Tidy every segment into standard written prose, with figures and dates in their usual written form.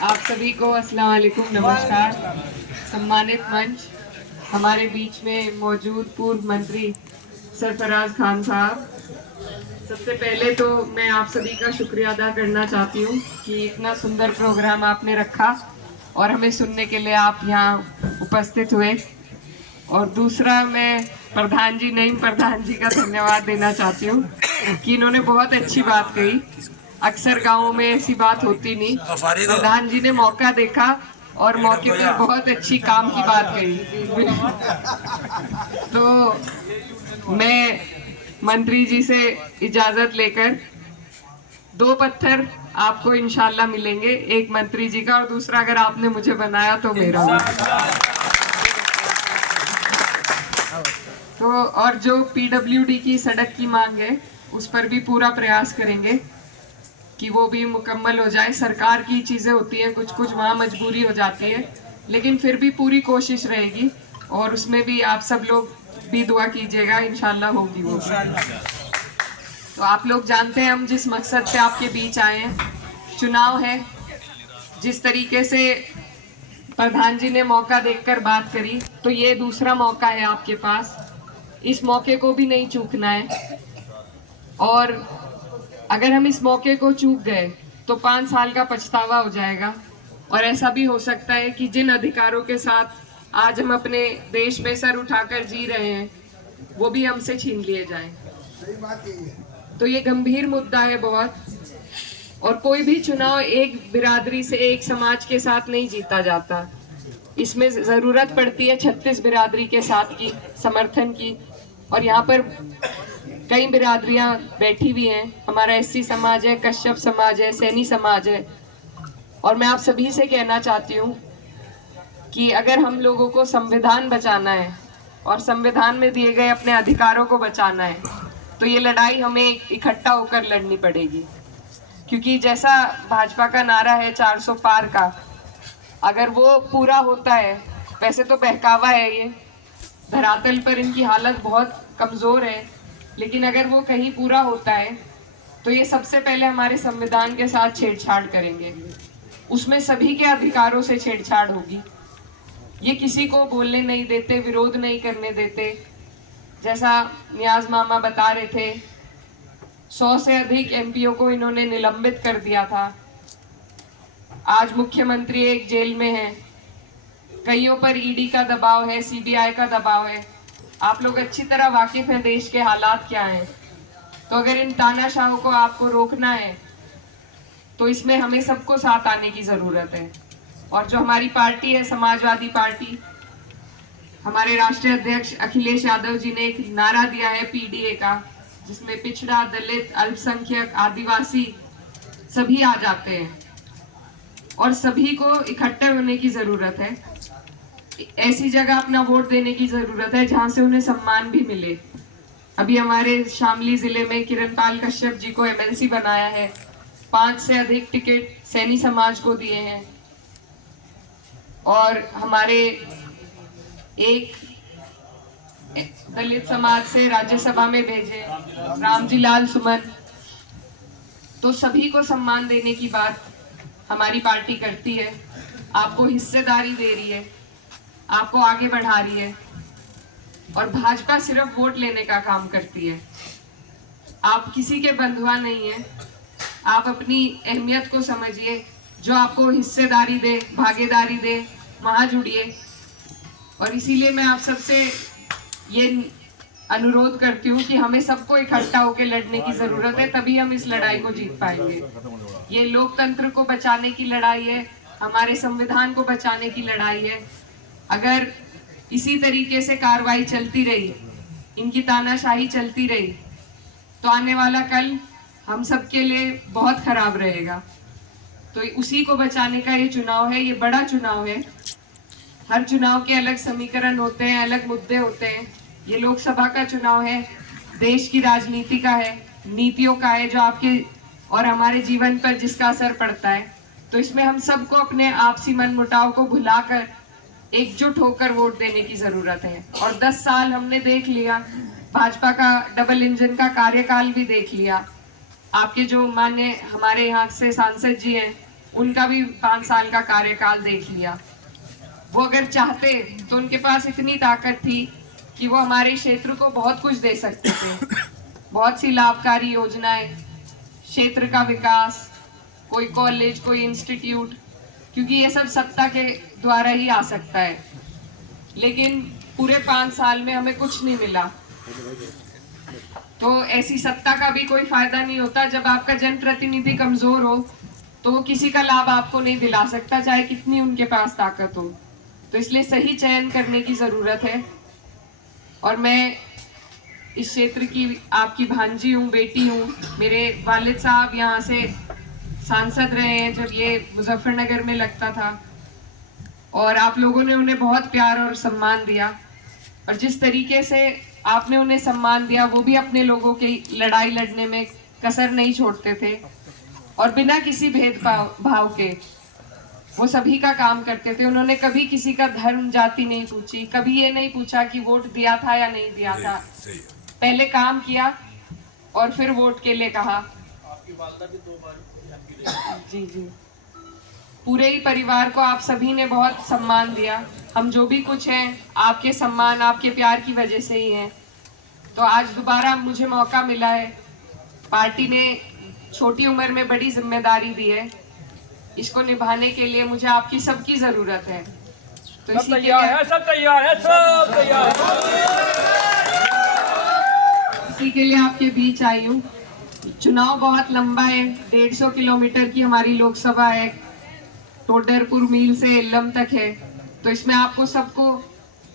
आप सभी को अस्सलाम वालेकुम, नमस्कार। सम्मानित मंच, हमारे बीच में मौजूद पूर्व मंत्री सरफराज खान साहब, सबसे पहले तो मैं आप सभी का शुक्रिया अदा करना चाहती हूँ कि इतना सुंदर प्रोग्राम आपने रखा और हमें सुनने के लिए आप यहाँ उपस्थित हुए। और दूसरा, मैं प्रधान जी, नईम प्रधान जी का धन्यवाद देना चाहती हूँ कि इन्होंने बहुत अच्छी बात कही। अक्सर गाँवों में ऐसी बात होती नहीं। प्रधान जी ने मौका देखा और मौके पर बहुत अच्छी काम की बात कही। तो मैं मंत्री जी से इजाजत लेकर, दो पत्थर आपको इंशाल्लाह मिलेंगे, एक मंत्री जी का और दूसरा अगर आपने मुझे बनाया तो मेरा। तो और जो पीडब्ल्यूडी की सड़क की मांग है उस पर भी पूरा प्रयास करेंगे कि वो भी मुकम्मल हो जाए। सरकार की चीज़ें होती हैं, कुछ कुछ वहाँ मजबूरी हो जाती है, लेकिन फिर भी पूरी कोशिश रहेगी और उसमें भी आप सब लोग भी दुआ कीजिएगा, इंशाल्लाह होगी वो। तो आप लोग जानते हैं हम जिस मकसद से आपके बीच आए हैं, चुनाव है। जिस तरीके से प्रधान जी ने मौका देखकर बात करी, तो ये दूसरा मौका है आपके पास। इस मौके को भी नहीं चूकना है और अगर हम इस मौके को चूक गए तो 5 साल का पछतावा हो जाएगा और ऐसा भी हो सकता है कि जिन अधिकारों के साथ आज हम अपने देश में सर उठाकर जी रहे हैं वो भी हमसे छीन लिए जाएं। तो ये गंभीर मुद्दा है बहुत। और कोई भी चुनाव एक बिरादरी से, एक समाज के साथ नहीं जीता जाता। इसमें जरूरत पड़ती है 36 बिरादरी के साथ की समर्थन की। और यहाँ पर कई बिरादरियां बैठी हुई हैं। हमारा एससी समाज है, कश्यप समाज है, सैनी समाज है। और मैं आप सभी से कहना चाहती हूँ कि अगर हम लोगों को संविधान बचाना है और संविधान में दिए गए अपने अधिकारों को बचाना है तो ये लड़ाई हमें इकट्ठा होकर लड़नी पड़ेगी। क्योंकि जैसा भाजपा का नारा है 400 पार का, अगर वो पूरा होता है, वैसे तो बहकावा है ये, धरातल पर इनकी हालत बहुत कमजोर है, लेकिन अगर वो कहीं पूरा होता है तो ये सबसे पहले हमारे संविधान के साथ छेड़छाड़ करेंगे। उसमें सभी के अधिकारों से छेड़छाड़ होगी। ये किसी को बोलने नहीं देते, विरोध नहीं करने देते। जैसा नियाज मामा बता रहे थे, 100 से अधिक एमपीओ को इन्होंने निलंबित कर दिया था। आज मुख्यमंत्री एक जेल में है, कईयों पर ईडी का दबाव है, सीबीआई का दबाव है। आप लोग अच्छी तरह वाकिफ हैं देश के हालात क्या हैं। तो अगर इन तानाशाहों को आपको रोकना है तो इसमें हमें सबको साथ आने की जरूरत है। और जो हमारी पार्टी है, समाजवादी पार्टी, हमारे राष्ट्रीय अध्यक्ष अखिलेश यादव जी ने एक नारा दिया है पीडीए का, जिसमें पिछड़ा, दलित, अल्पसंख्यक, आदिवासी सभी आ जाते हैं और सभी को इकट्ठे होने की जरूरत है। ऐसी जगह अपना वोट देने की जरूरत है जहां से उन्हें सम्मान भी मिले। अभी हमारे शामली जिले में किरणपाल कश्यप जी को एमएलसी बनाया है, 5 से अधिक टिकट सैनी समाज को दिए हैं और हमारे एक दलित समाज से राज्यसभा में भेजे रामजी लाल सुमन। तो सभी को सम्मान देने की बात हमारी पार्टी करती है, आपको हिस्सेदारी दे रही है, आपको आगे बढ़ा रही है। और भाजपा सिर्फ वोट लेने का काम करती है। आप किसी के बंधुआ नहीं है। आप अपनी अहमियत को समझिए, जो आपको हिस्सेदारी दे, भागीदारी दे, वहां जुड़िए। और इसीलिए मैं आप सबसे ये अनुरोध करती हूँ कि हमें सबको इकट्ठा होकर लड़ने की जरूरत है, तभी हम इस लड़ाई को जीत पाएंगे। ये लोकतंत्र को बचाने की लड़ाई है, हमारे संविधान को बचाने की लड़ाई है। अगर इसी तरीके से कार्रवाई चलती रही, इनकी तानाशाही चलती रही, तो आने वाला कल हम सबके लिए बहुत खराब रहेगा। तो उसी को बचाने का ये चुनाव है, ये बड़ा चुनाव है। हर चुनाव के अलग समीकरण होते हैं, अलग मुद्दे होते हैं। ये लोकसभा का चुनाव है, देश की राजनीति का है, नीतियों का है, जो आपके और हमारे जीवन पर जिसका असर पड़ता है। तो इसमें हम सबको अपने आपसी मनमुटाव को भुलाकर एकजुट होकर वोट देने की जरूरत है। और 10 साल हमने देख लिया, भाजपा का डबल इंजन का कार्यकाल भी देख लिया। आपके जो मान्य हमारे यहाँ से सांसद जी हैं, उनका भी 5 साल का कार्यकाल देख लिया। वो अगर चाहते तो उनके पास इतनी ताकत थी कि वो हमारे क्षेत्र को बहुत कुछ दे सकते थे। बहुत सी लाभकारी योजनाएं, क्षेत्र का विकास, कोई कॉलेज, कोई इंस्टीट्यूट, क्योंकि ये सब सत्ता के द्वारा ही आ सकता है। लेकिन पूरे 5 साल में हमें कुछ नहीं मिला। तो ऐसी सत्ता का भी कोई फायदा नहीं होता। जब आपका जनप्रतिनिधि कमजोर हो तो वो किसी का लाभ आपको नहीं दिला सकता, चाहे कितनी उनके पास ताकत हो। तो इसलिए सही चयन करने की जरूरत है। और मैं इस क्षेत्र की आपकी भांजी हूँ, बेटी हूँ। मेरे वालिद साहब यहाँ से सांसद रहे हैं जब ये मुजफ्फरनगर में लगता था, और आप लोगों ने उन्हें बहुत प्यार और सम्मान दिया। और जिस तरीके से आपने उन्हें सम्मान दिया, वो भी अपने लोगों की लड़ाई लड़ने में कसर नहीं छोड़ते थे, और बिना किसी भेदभाव भाव के वो सभी का काम करते थे। उन्होंने कभी किसी का धर्म जाति नहीं पूछी, कभी ये नहीं पूछा कि वोट दिया था या नहीं दिया था। पहले काम किया और फिर वोट के लिए कहा। आपकी वालदा भी 2 बार जी जी। पूरे ही परिवार को आप सभी ने बहुत सम्मान दिया। हम जो भी कुछ हैं आपके सम्मान, आपके प्यार की वजह से ही हैं। तो आज दोबारा मुझे मौका मिला है। पार्टी ने छोटी उम्र में बड़ी जिम्मेदारी दी है, इसको निभाने के लिए मुझे आपकी सबकी जरूरत है। तो सब तैयार है, सब तैयार है, सब तैयार है। इसी के लिए आपके बीच आई हूँ। चुनाव बहुत लंबा है, 150 किलोमीटर की हमारी लोकसभा है, टोडरपुर मील से इल्लम तक है। तो इसमें आपको सबको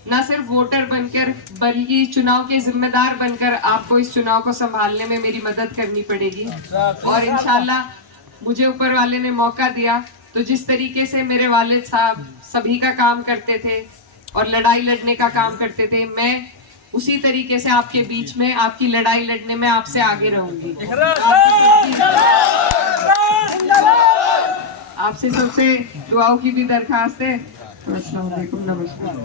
न सिर्फ वोटर बनकर बल्कि चुनाव के जिम्मेदार बनकर आपको इस चुनाव को संभालने में मेरी मदद करनी पड़ेगी। और इंशाल्लाह मुझे ऊपर वाले ने मौका दिया, तो जिस तरीके से मेरे वालिद साहब सभी का काम करते थे और लड़ाई लड़ने का काम करते थे, मैं उसी तरीके से आपके बीच में आपकी लड़ाई लड़ने में आपसे आगे रहूंगी। आपसे सबसे दुआओं की भी दरखास्त है। अस्सलाम वालेकुम, नमस्कार।